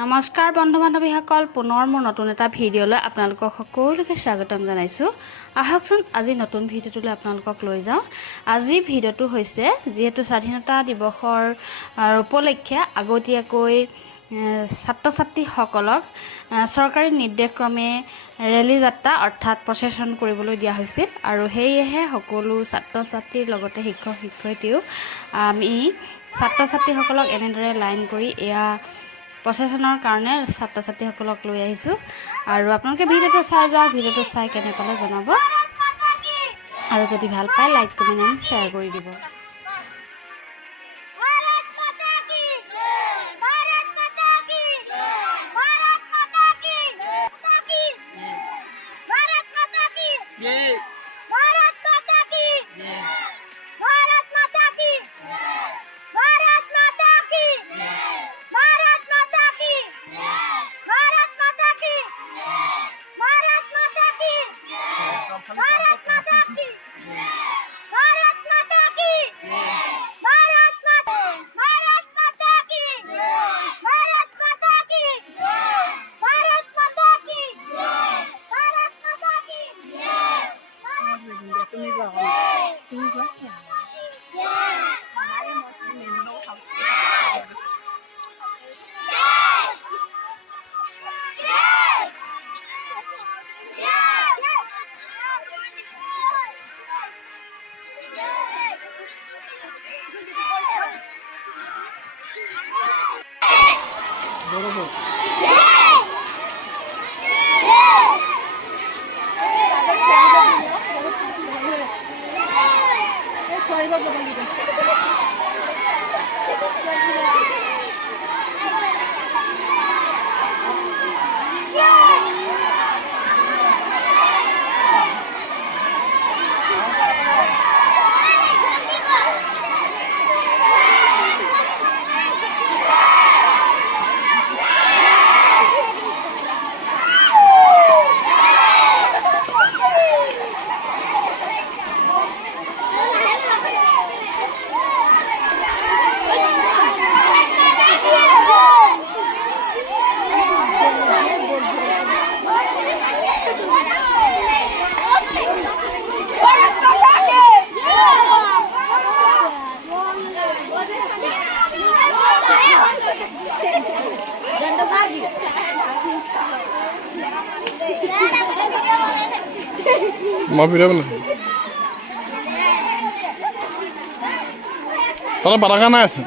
নমস্কাৰ বন্ধু বান্ধৱীসকল পুনৰ মোৰ নতুন এটা ভিডিঅ'লৈ আপোনালোকক সকলোকে স্বাগতম জনাইছোঁ। আহকচোন আজি নতুন ভিডিঅ'টোলৈ আপোনালোকক লৈ যাওঁ। আজি ভিডিঅ'টো হৈছে যিহেতু স্বাধীনতা দিৱসৰ উপলক্ষে আগতীয়াকৈ ছাত্ৰ ছাত্ৰীসকলক চৰকাৰী নিৰ্দেশক্ৰমে ৰেলী যাত্ৰা অৰ্থাৎ প্ৰচেছন কৰিবলৈ দিয়া হৈছিল আৰু সেয়েহে সকলো ছাত্ৰ ছাত্ৰীৰ লগতে শিক্ষক শিক্ষয়িত্ৰীও আমি ছাত্ৰ ছাত্ৰীসকলক এনেদৰে লাইন কৰি এয়া প্ৰচেছনৰ কাৰণে ছাত্ৰ ছাত্ৰীসকলক লৈ আহিছোঁ আৰু আপোনালোকে ভিডিঅ'টো চাই যাওক। ভিডিঅ'টো চাই কেনে পালে জনাব আৰু যদি ভাল পায় লাইক কমেণ্ট এণ্ড শ্বেয়াৰ কৰি দিব। मैं वीडियो बना তাহলে বাৰাগানা আছে